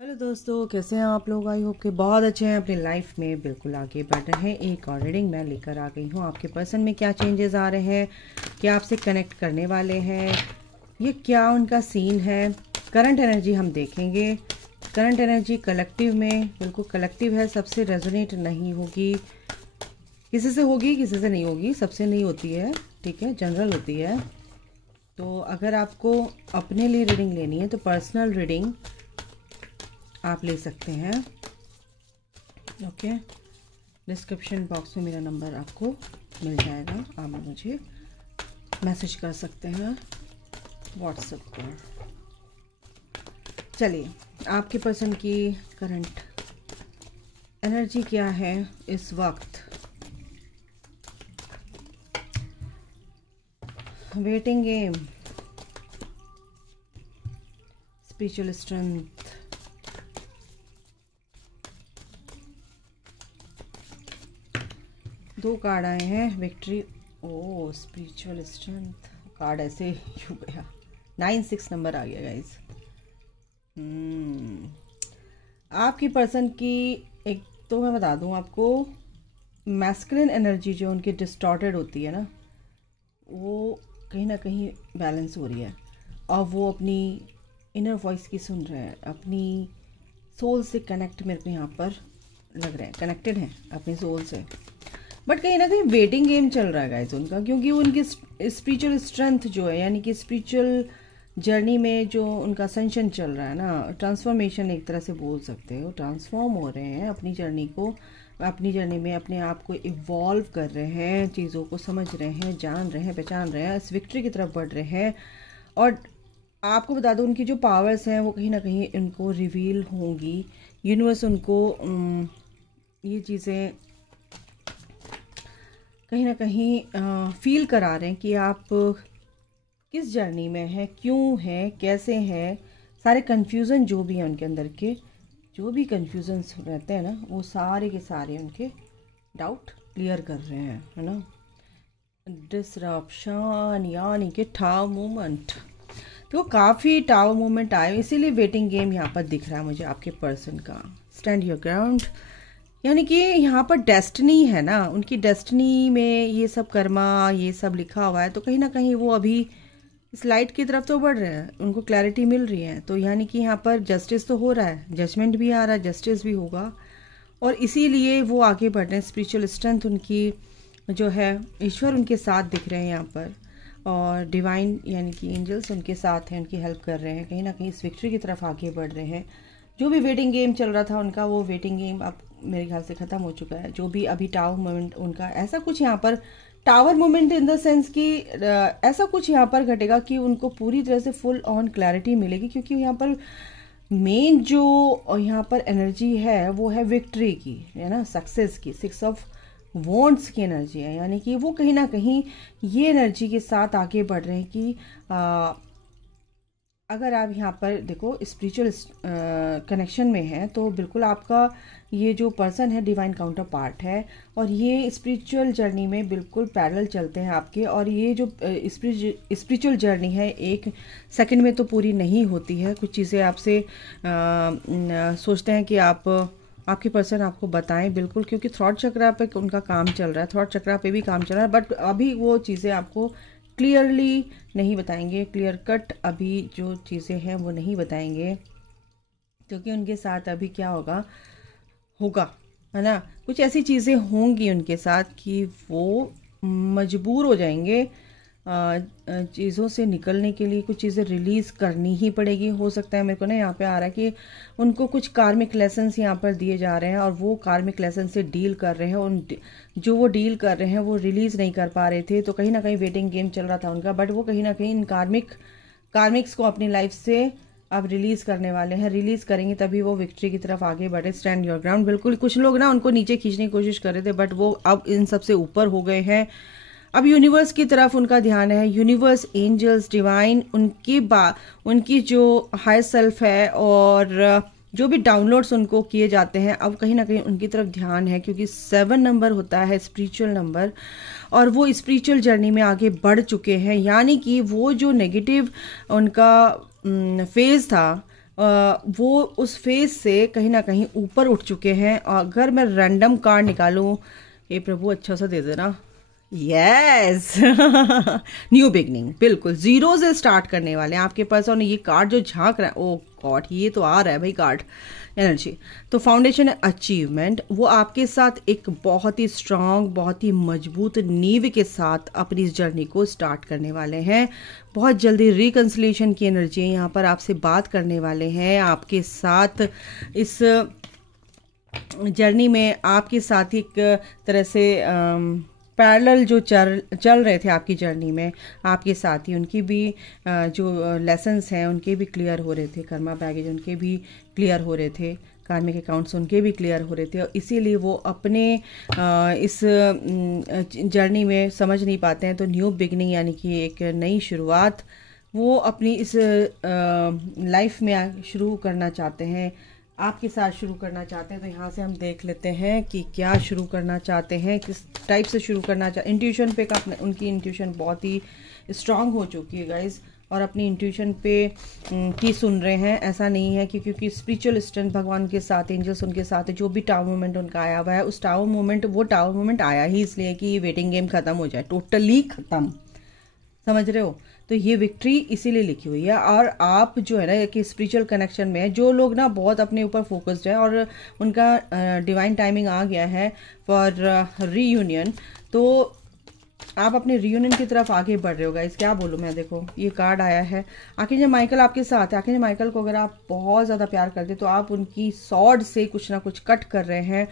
Hello दोस्तों, कैसे हैं आप लोग। आई होप के बहुत अच्छे हैं, अपनी लाइफ में बिल्कुल आगे बढ़ रहे हैं। एक और रीडिंग मैं लेकर आ गई हूँ। आपके पर्सन में क्या चेंजेस आ रहे हैं, क्या आपसे कनेक्ट करने वाले हैं, ये क्या उनका सीन है। करंट एनर्जी हम देखेंगे। करंट एनर्जी कलेक्टिव में बिल्कुल कलेक्टिव है, सबसे रेजोनेट नहीं होगी। किसी से होगी, किसी से नहीं होगी, सबसे नहीं होती है, ठीक है, जनरल होती है। तो अगर आपको अपने लिए रीडिंग लेनी है तो पर्सनल रीडिंग आप ले सकते हैं। ओके, डिस्क्रिप्शन बॉक्स में मेरा नंबर आपको मिल जाएगा, आप मुझे मैसेज कर सकते हैं व्हाट्सएप पर। चलिए, आपके पर्सन की करंट एनर्जी क्या है इस वक्त। वेटिंग गेम, स्पिरिचुअल स्ट्रेंथ, दो कार्ड आए हैं। विक्ट्री, ओ स्पिरिचुअल स्ट्रेंथ कार्ड ऐसे क्यों गया। 9-6 नंबर आ गया गाइस। आपकी पर्सन की एक तो मैं बता दूं आपको, मैस्कुलिन एनर्जी जो उनकी डिस्टॉर्टेड होती है ना, वो कहीं ना कहीं बैलेंस हो रही है और वो अपनी इनर वॉइस की सुन रहे हैं, अपनी सोल से कनेक्ट मेरे को यहाँ पर लग रहे हैं, कनेक्टेड हैं अपनी सोल से। बट कहीं ना कहीं वेटिंग गेम चल रहा है गाइस उनका, क्योंकि उनकी स्पिरिचुअल स्ट्रेंथ जो है, यानी कि स्पिरिचुअल जर्नी में जो उनका असेंशन चल रहा है ना, ट्रांसफॉर्मेशन एक तरह से बोल सकते हो, ट्रांसफॉर्म हो रहे हैं अपनी जर्नी को, अपनी जर्नी में अपने आप को इवॉल्व कर रहे हैं, चीज़ों को समझ रहे हैं, जान रहे हैं, पहचान रहे हैं, इस विक्ट्री की तरफ बढ़ रहे हैं। और आपको बता दो, उनकी जो पावर्स हैं वो कहीं ना कहीं इनको रिवील होंगी। यूनिवर्स उनको ये चीज़ें कहीं ना कहीं फील करा रहे हैं कि आप किस जर्नी में हैं, क्यों हैं, कैसे हैं। सारे कन्फ्यूज़न जो भी हैं उनके अंदर के, जो भी कन्फ्यूजन्स रहते हैं ना, वो सारे के सारे उनके डाउट क्लियर कर रहे हैं, है ना। डिसरप्शन यानी कि टावर मूवमेंट, तो काफ़ी टावर मूवमेंट आए, इसीलिए वेटिंग गेम यहाँ पर दिख रहा है मुझे आपके पर्सन का। स्टैंड योर ग्राउंड, यानी कि यहाँ पर डेस्टिनी है ना, उनकी डेस्टिनी में ये सब कर्मा, ये सब लिखा हुआ है। तो कहीं ना कहीं वो अभी इस लाइट की तरफ तो बढ़ रहे हैं, उनको क्लैरिटी मिल रही है। तो यानी कि यहाँ पर जस्टिस तो हो रहा है, जजमेंट भी आ रहा है, जस्टिस भी होगा, और इसीलिए वो आगे बढ़ रहे हैं। स्पिरिचुअल स्ट्रेंथ उनकी जो है, ईश्वर उनके साथ दिख रहे हैं यहाँ पर, और डिवाइन यानी कि एंजल्स उनके साथ हैं, उनकी हेल्प कर रहे हैं, कहीं ना कहीं इस विक्ट्री की तरफ आगे बढ़ रहे हैं। जो भी वेटिंग गेम चल रहा था उनका, वो वेटिंग गेम अब मेरे ख्याल से ख़त्म हो चुका है। जो भी अभी टावर मोमेंट उनका, ऐसा कुछ यहाँ पर tower moment in the sense कि ऐसा कुछ यहाँ पर घटेगा कि उनको पूरी तरह से फुल ऑन क्लैरिटी मिलेगी, क्योंकि यहाँ पर मेन जो यहाँ पर एनर्जी है वो है विक्ट्री की, है ना, सक्सेस की। 6 ऑफ वॉन्ड्स की एनर्जी है, यानी कि वो कहीं ना कहीं ये एनर्जी के साथ आगे बढ़ रहे हैं कि अगर आप यहाँ पर देखो स्पिरिचुअल कनेक्शन में है तो बिल्कुल आपका ये जो पर्सन है डिवाइन काउंटर पार्ट है, और ये स्पिरिचुअल जर्नी में बिल्कुल पैरेलल चलते हैं आपके। और ये जो स्पिरिचुअल जर्नी है एक सेकंड में तो पूरी नहीं होती है। कुछ चीज़ें आपसे सोचते हैं कि आपके पर्सन आपको बताएं, बिल्कुल, क्योंकि थॉट चक्रा पे उनका काम चल रहा है, थॉट चक्रा पे भी काम चल रहा है। बट अभी वो चीज़ें आपको क्लियरली नहीं बताएंगे, क्लियर कट अभी जो चीज़ें हैं वो नहीं बताएंगे, क्योंकि उनके साथ अभी क्या होगा, है ना, कुछ ऐसी चीज़ें होंगी उनके साथ कि वो मजबूर हो जाएंगे चीज़ों से निकलने के लिए। कुछ चीज़ें रिलीज़ करनी ही पड़ेगी। हो सकता है, मेरे को ना यहाँ पे आ रहा है कि उनको कुछ कार्मिक लेसन्स यहाँ पर दिए जा रहे हैं, और वो कार्मिक लेसन से डील कर रहे हैं। जो वो डील कर रहे हैं वो रिलीज़ नहीं कर पा रहे थे, तो कहीं ना कहीं वेटिंग गेम चल रहा था उनका। बट वो कहीं ना कहीं इन कार्मिक्स को अपनी लाइफ से अब रिलीज़ करने वाले हैं। रिलीज़ करेंगे तभी वो विक्ट्री की तरफ आगे बढ़े। स्टैंड योर ग्राउंड, बिल्कुल। कुछ लोग ना उनको नीचे खींचने की कोशिश कर रहे थे, बट वो अब इन सबसे ऊपर हो गए हैं। अब यूनिवर्स की तरफ उनका ध्यान है। यूनिवर्स, एंजल्स, डिवाइन, उनकी जो हाई सेल्फ है, और जो भी डाउनलोड्स उनको किए जाते हैं, अब कहीं ना कहीं उनकी तरफ ध्यान है, क्योंकि 7 नंबर होता है स्पिरिचुअल नंबर, और वो स्पिरिचुअल जर्नी में आगे बढ़ चुके हैं। यानी कि वो जो नेगेटिव उनका फेज था, वो उस फेज से कहीं ना कहीं ऊपर उठ चुके हैं। अगर मैं रैंडम कार्ड निकालूं, ये प्रभु अच्छा सा दे देना, यस न्यू बिगनिंग, बिल्कुल जीरो से स्टार्ट करने वाले हैं आपके पास। और ये कार्ड जो झांक रहा है, ओ गॉड, ये तो आ रहा है भाई कार्ड एनर्जी। तो फाउंडेशन है अचीवमेंट, वो आपके साथ एक बहुत ही स्ट्रांग, बहुत ही मजबूत नींव के साथ अपनी इस जर्नी को स्टार्ट करने वाले हैं। बहुत जल्दी रिकंसिलिएशन की एनर्जी यहाँ पर आपसे बात करने वाले हैं आपके साथ। इस जर्नी में आपके साथ एक तरह से पैरेलल जो चल रहे थे आपकी जर्नी में, आपके साथी उनकी भी जो लेसन्स हैं उनके भी क्लियर हो रहे थे, कर्मा बैगेज उनके भी क्लियर हो रहे थे, कार्मिक अकाउंट्स उनके भी क्लियर हो रहे थे। और इसीलिए वो अपने इस जर्नी में समझ नहीं पाते हैं। तो न्यू बिगनिंग यानी कि एक नई शुरुआत वो अपनी इस लाइफ में शुरू करना चाहते हैं, आपके साथ शुरू करना चाहते हैं। तो यहाँ से हम देख लेते हैं कि क्या शुरू करना चाहते हैं, किस टाइप से शुरू करना चाहते। इंट्यूशन पे का उनकी इंट्यूशन बहुत ही स्ट्रांग हो चुकी है गाइज, और अपनी इंट्यूशन पे की सुन रहे हैं। ऐसा नहीं है कि क्योंकि स्पिरिचुअल स्ट्रेंथ भगवान के साथ, एंजल्स उनके साथ है, जो भी टावर मोमेंट उनका आया हुआ है, उस टावर मोमेंट, वो टावर मोमेंट आया ही इसलिए कि ये वेटिंग गेम खत्म हो जाए, टोटली खत्म, समझ रहे हो। तो ये विक्ट्री इसीलिए लिखी हुई है। और आप जो है ना कि स्पिरिचुअल कनेक्शन में जो लोग ना बहुत अपने ऊपर फोकस्ड है और उनका डिवाइन टाइमिंग आ गया है फॉर रीयूनियन, तो आप अपने रीयूनियन की तरफ आगे बढ़ रहे हो गाइस। क्या बोलूँ मैं, देखो ये कार्ड आया है, आर्कएंजल माइकल आपके साथ है। आर्कएंजल माइकल को अगर आप बहुत ज़्यादा प्यार करते तो आप उनकी सॉर्ड से कुछ ना कुछ कट कर रहे हैं।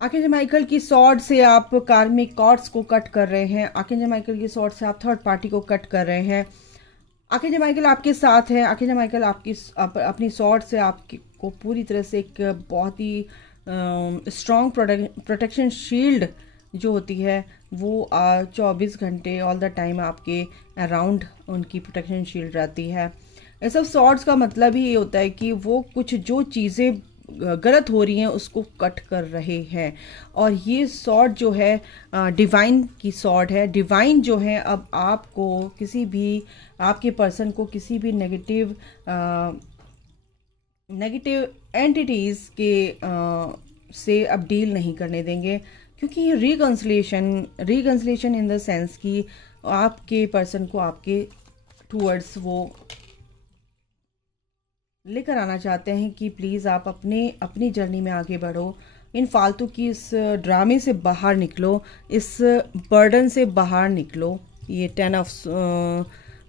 आर्कएंजल माइकल की सॉर्ड से आप कार्मिक कॉर्ड्स को कट कर रहे हैं। आर्कएंजल माइकल की सॉर्ड से आप थर्ड पार्टी को कट कर रहे हैं। आर्कएंजल माइकल आपके साथ है। आर्कएंजल माइकल आपकी अपनी सॉर्ड से आपको पूरी तरह से एक बहुत ही स्ट्रॉन्ग प्रोटेक्शन शील्ड जो होती है वो 24 घंटे ऑल द टाइम आपके अराउंड उनकी प्रोटेक्शन शील्ड रहती है। ये सब सॉर्ड्स का मतलब ही ये होता है कि वो कुछ जो चीज़ें गलत हो रही हैं उसको कट कर रहे हैं। और ये सॉर्ड जो है डिवाइन की सॉर्ड है। डिवाइन जो है अब आपको किसी भी, आपके पर्सन को किसी भी नेगेटिव एंटिटीज़ के से अब डील नहीं करने देंगे, क्योंकि ये रिकंसिलिएशन इन द सेंस कि आपके पर्सन को आपके टूवर्ड्स वो लेकर आना चाहते हैं कि प्लीज़ आप अपनी जर्नी में आगे बढ़ो, इन फालतू की इस ड्रामे से बाहर निकलो, इस बर्डन से बाहर निकलो। ये 10 ऑफ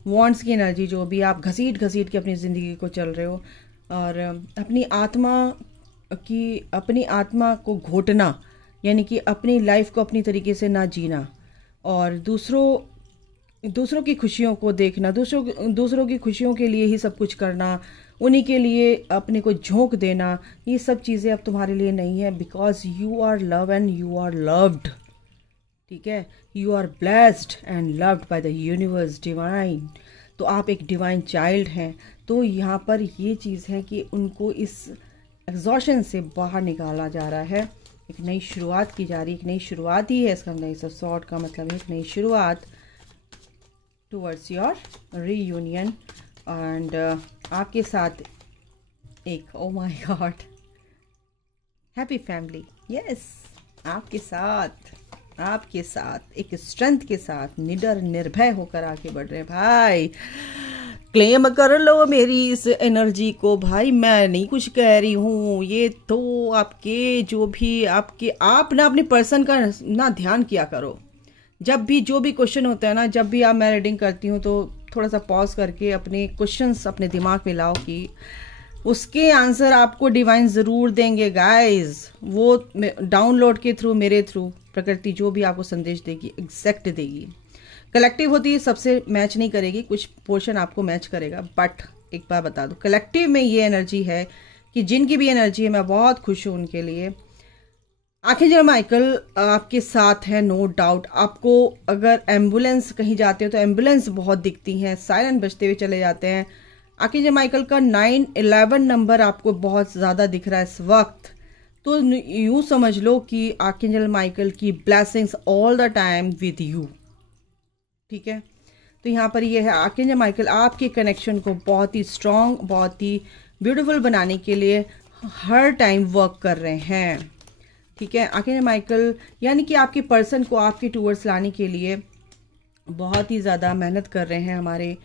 वॉन्ड्स की एनर्जी जो भी आप घसीट के अपनी ज़िंदगी को चल रहे हो, और अपनी आत्मा को घोटना, यानी कि अपनी लाइफ को अपनी तरीके से ना जीना, और दूसरों की खुशियों को देखना, दूसरों की खुशियों के लिए ही सब कुछ करना, उन्हीं के लिए अपने को झोंक देना, ये सब चीज़ें अब तुम्हारे लिए नहीं है। Because you are love and you are loved, ठीक है, you are blessed and loved by the universe divine. तो आप एक डिवाइन चाइल्ड हैं। तो यहाँ पर ये चीज़ है कि उनको इस एग्जॉशन से बाहर निकाला जा रहा है, एक नई शुरुआत की जा रही है। एक नई शुरुआत ही है इसका नई सॉर्ट का मतलब है एक नई शुरुआत टूवर्ड्स योर रीयूनियन। एंड आपके साथ एक, oh my God, happy family, yes, आपके साथ एक स्ट्रेंथ के साथ निडर निर्भय होकर आगे बढ़ रहे हैं भाई। क्लेम कर लो मेरी इस एनर्जी को भाई, मैं नहीं कुछ कह रही हूँ। ये तो आपके जो भी आप ना अपने पर्सन का ना ध्यान किया करो। जब भी जो भी क्वेश्चन होता है ना, जब भी आप मैं रीडिंग करती हूँ तो थोड़ा सा पॉज करके अपने क्वेश्चंस अपने दिमाग में लाओ कि उसके आंसर आपको डिवाइन ज़रूर देंगे गाइस। वो डाउनलोड के थ्रू, मेरे थ्रू प्रकृति जो भी आपको संदेश देगी एग्जैक्ट देगी। कलेक्टिव होती है, सबसे मैच नहीं करेगी, कुछ पोर्शन आपको मैच करेगा। बट एक बार बता दूं, कलेक्टिव में ये एनर्जी है कि जिनकी भी एनर्जी है, मैं बहुत खुश हूँ उनके लिए। आर्कएंजल माइकल आपके साथ है, नो डाउट। आपको अगर एम्बुलेंस कहीं जाते हो तो एम्बुलेंस बहुत दिखती हैं, सायरन बजते हुए चले जाते हैं। आर्कएंजल माइकल का 911 नंबर आपको बहुत ज़्यादा दिख रहा है इस वक्त। तो यूँ समझ लो कि आर्कएंजल माइकल की blessings all the time with you, ठीक है। तो यहाँ पर ये है, आर्कएंजल माइकल आपके कनेक्शन को बहुत ही स्ट्रॉन्ग, बहुत ही ब्यूटीफुल बनाने के लिए हर टाइम वर्क कर रहे हैं, ठीक है। आर्कएंजल माइकल यानी कि आपके पर्सन को आपके टूवर्ड्स लाने के लिए बहुत ही ज़्यादा मेहनत कर रहे हैं हमारे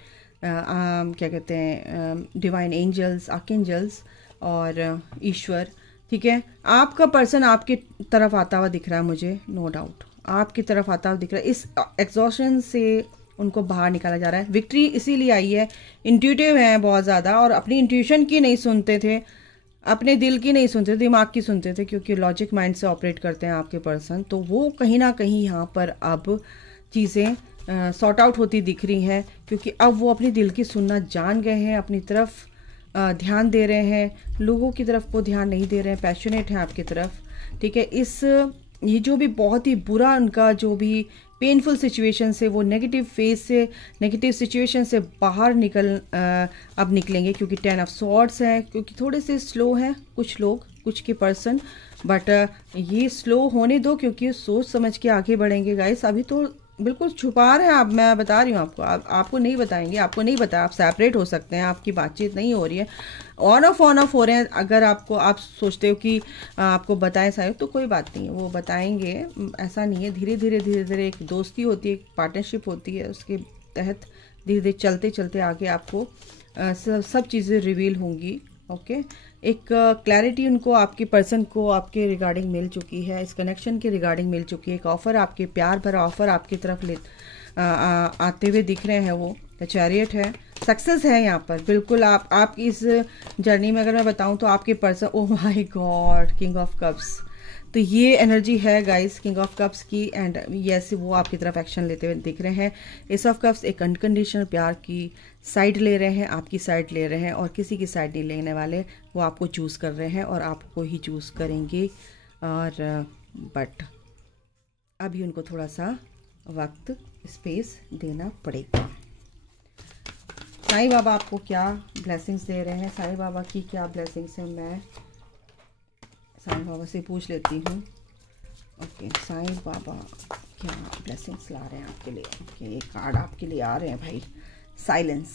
क्या कहते हैं डिवाइन एंजल्स, आर्कएंजल्स और ईश्वर, ठीक है। आपका पर्सन आपकी तरफ आता हुआ दिख रहा है मुझे, नो डाउट आपकी तरफ आता हुआ दिख रहा है। इस एग्जॉशन से उनको बाहर निकाला जा रहा है। विक्ट्री इसीलिए आई है, इंट्यूटिव हैं बहुत ज़्यादा और अपनी इंट्यूशन की नहीं सुनते थे, अपने दिल की नहीं सुनते थे, दिमाग की सुनते थे, क्योंकि लॉजिक माइंड से ऑपरेट करते हैं आपके पर्सन। तो वो कहीं ना कहीं यहाँ पर अब चीज़ें सॉर्ट आउट होती दिख रही हैं, क्योंकि अब वो अपनी दिल की सुनना जान गए हैं, अपनी तरफ ध्यान दे रहे हैं, लोगों की तरफ वो ध्यान नहीं दे रहे हैं, पैशनेट हैं आपकी तरफ, ठीक है। ये जो भी बहुत ही बुरा उनका जो भी पेनफुल सिचुएशन से, वो नेगेटिव फेज से, नेगेटिव सिचुएशन से बाहर अब निकलेंगे, क्योंकि 10 ऑफ स्वॉर्ड्स है, क्योंकि थोड़े से स्लो हैं कुछ लोग, कुछ के पर्सन, बट ये स्लो होने दो, क्योंकि सोच समझ के आगे बढ़ेंगे गाइस। अभी तो बिल्कुल छुपा रहे हैं आप, मैं बता रही हूँ आपको, आपको नहीं बताएंगे, आपको नहीं पता, आप सेपरेट हो सकते हैं, आपकी बातचीत नहीं हो रही है, ऑन ऑफ हो रहे हैं। अगर आप सोचते हो कि आपको बताएं साहब, तो कोई बात नहीं है, वो बताएंगे, ऐसा नहीं है। धीरे धीरे एक दोस्ती होती है, एक पार्टनरशिप होती है, उसके तहत धीरे धीरे चलते चलते आगे आपको सब चीज़ें रिवील होंगी, ओके। एक क्लैरिटी उनको आपके पर्सन को आपके रिगार्डिंग मिल चुकी है, इस कनेक्शन के रिगार्डिंग मिल चुकी है। एक ऑफ़र आपके, प्यार भरा ऑफ़र आपकी तरफ आते हुए दिख रहे हैं। वो द चैरियट है, सक्सेस है यहाँ पर बिल्कुल। आप इस जर्नी में अगर मैं बताऊँ तो आपके person, oh my God, king of cups, तो ये एनर्जी है गाइस किंग ऑफ कप्स की, एंड यस वो आपकी तरफ एक्शन लेते हुए दिख रहे हैं। एस ऑफ कप्स एक अनकंडीशनल प्यार की साइड ले रहे हैं, आपकी साइड ले रहे हैं, और किसी की साइड नहीं लेने वाले, वो आपको चूज़ कर रहे हैं और आपको ही चूज़ करेंगे। और बट अभी उनको थोड़ा सा वक्त, स्पेस देना पड़ेगा। साईं बाबा आपको क्या ब्लेसिंग्स दे रहे हैं, साईं बाबा की क्या ब्लेसिंग्स हैं, मैं साईं बाबा से पूछ लेती हूँ। ओके, साईं बाबा क्या ब्लेसिंग्स ला रहे हैं आपके लिए। ओके, ये कार्ड आपके लिए आ रहे हैं भाई। साइलेंस,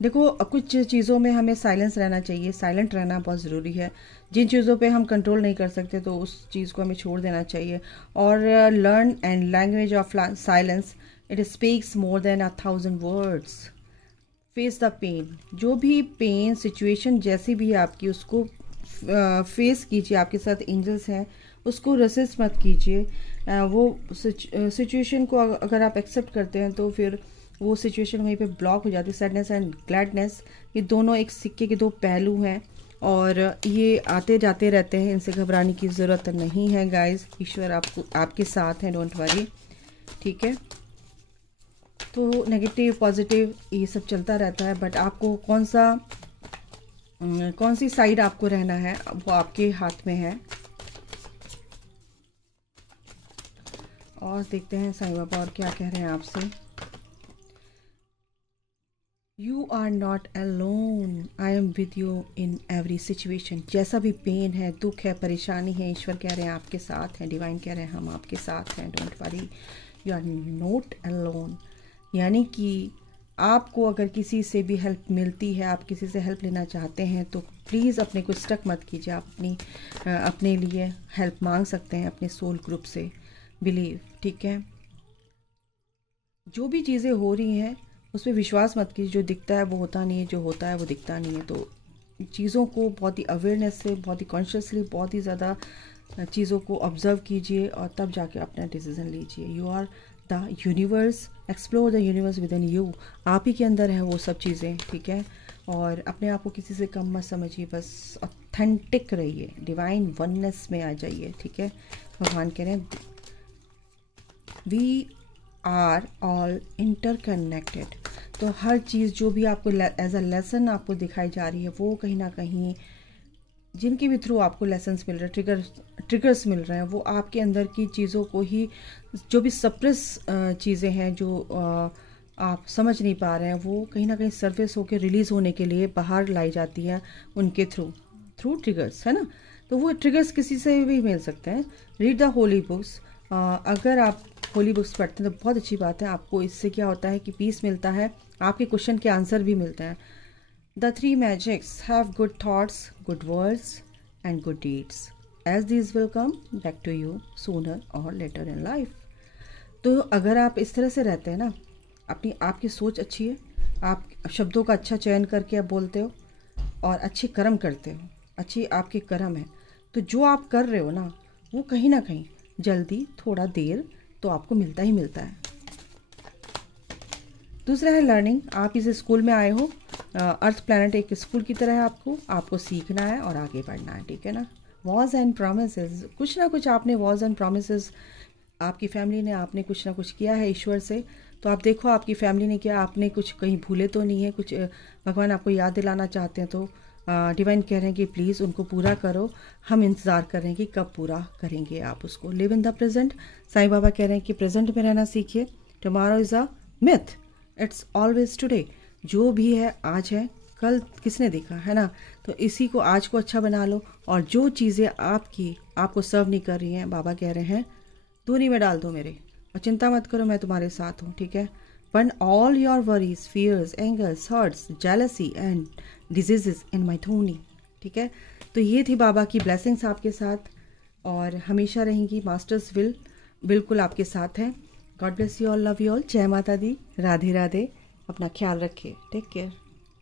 देखो कुछ चीज़ों में हमें साइलेंस रहना चाहिए, साइलेंट रहना बहुत ज़रूरी है। जिन चीज़ों पे हम कंट्रोल नहीं कर सकते तो उस चीज़ को हमें छोड़ देना चाहिए। और learn and language of silence, it speaks more than 1,000 words. Face the pain, जो भी पेन सिचुएशन जैसी भी आपकी, उसको फेस कीजिए। आपके साथ एंजल्स हैं, उसको रेसिस्ट मत कीजिए। वो सिचुएशन को अगर आप एक्सेप्ट करते हैं तो फिर वो सिचुएशन वहीं पे ब्लॉक हो जाती है। सैडनेस एंड ग्लैडनेस, ये दोनों एक सिक्के के दो पहलू हैं और ये आते जाते रहते हैं, इनसे घबराने की ज़रूरत नहीं है गाइस। ईश्वर आपके साथ हैं, डोंट वरी, ठीक है। तो नेगेटिव पॉजिटिव ये सब चलता रहता है, बट आपको कौन सी साइड आपको रहना है वो आपके हाथ में है। और देखते हैं साईं बाबा और क्या कह रहे हैं आपसे। You are not alone, I am with you in every situation. जैसा भी पेन है, दुख है, परेशानी है, ईश्वर कह रहे हैं आपके साथ हैं, डिवाइन कह रहे हैं हम आपके साथ हैं, don't worry, you are not alone. यानी कि आपको अगर किसी से भी हेल्प मिलती है, आप किसी से हेल्प लेना चाहते हैं, तो प्लीज़ अपने को स्टक मत कीजिए। आप अपने लिए हेल्प मांग सकते हैं अपने सोल ग्रुप से, बिलीव, ठीक है। जो भी चीज़ें हो रही हैं उस पर विश्वास मत कीजिए। जो दिखता है वो होता नहीं है, जो होता है वो दिखता नहीं है। तो चीज़ों को बहुत ही अवेयरनेस से, बहुत ही कॉन्शियसली, बहुत ही ज़्यादा चीज़ों को ऑब्जर्व कीजिए और तब जाके अपना डिसीज़न लीजिए। You are the universe, explore the universe within you. आप ही के अंदर है वो सब चीज़ें, ठीक है। और अपने आप को किसी से कम मत समझिए, बस ऑथेंटिक रहिए, डिवाइन वननेस में आ जाइए, ठीक है। भगवान कह रहे हैं वी आर ऑल इंटरकनेक्टेड। तो हर चीज़ जो भी आपको एज अ लेसन आपको दिखाई जा रही है, वो कहीं ना कहीं जिनके भी थ्रू आपको लेसन्स मिल रहे हैं, ट्रिगर्स मिल रहे हैं, वो आपके अंदर की चीज़ों को ही, जो भी सप्रेस चीज़ें हैं जो आप समझ नहीं पा रहे हैं, वो कहीं ना कहीं सरफेस होकर रिलीज़ होने के लिए बाहर लाई जाती हैं उनके थ्रू ट्रिगर्स, है ना। तो वो ट्रिगर्स किसी से भी मिल सकते हैं। रीड द होली बुक्स, अगर आप होली बुक्स पढ़ते हैं तो बहुत अच्छी बात है। आपको इससे क्या होता है कि पीस मिलता है, आपके क्वेश्चन के आंसर भी मिलते हैं। The three magics have good thoughts, good words and good deeds, as these will come back to you sooner or later in life. तो अगर आप इस तरह से रहते हैं ना, आपकी सोच अच्छी है, आप शब्दों का अच्छा चयन करके आप बोलते हो और अच्छे कर्म करते हो, अच्छी आपके कर्म है, तो जो आप कर रहे हो ना वो कहीं ना कहीं जल्दी थोड़ा देर तो आपको मिलता ही मिलता है। दूसरा है लर्निंग। आप इस स्कूल में आए हो, अर्थ प्लैनेट एक स्कूल की तरह है, आपको सीखना है और आगे बढ़ना है, ठीक है ना। वॉज एंड प्रोमिसेस, कुछ ना कुछ आपने वॉज एंड प्रोमिसेस, आपकी फैमिली ने आपने कुछ ना कुछ किया है ईश्वर से। तो आप देखो आपकी फैमिली ने किया, आपने कुछ कहीं भूले तो नहीं है, कुछ भगवान आपको याद दिलाना चाहते हैं तो डिवाइन कह रहे हैं कि प्लीज़ उनको पूरा करो। हम इंतज़ार कर रहे हैं कि कब पूरा करेंगे आप उसको। Live in the present. Sai Baba कह रहे हैं कि प्रेजेंट में रहना सीखिए। Tomorrow is a myth, it's always today. जो भी है आज है, कल किसने देखा है ना। तो इसी को, आज को अच्छा बना लो। और जो चीज़ें आपको सर्व नहीं कर रही हैं, बाबा कह रहे हैं धूनी में डाल दो मेरे, और चिंता मत करो, मैं तुम्हारे साथ हूँ, ठीक है। Burn all your worries, fears, angers, hurts, jealousy and diseases in my dhuni, ठीक है। तो ये थी बाबा की ब्लेसिंग्स आपके साथ, और हमेशा रहेंगी। मास्टर्स विल बिल्कुल आपके साथ है। God bless you all, love you all. जय माता दी, राधे राधे। अपना ख्याल रखिए, टेक केयर।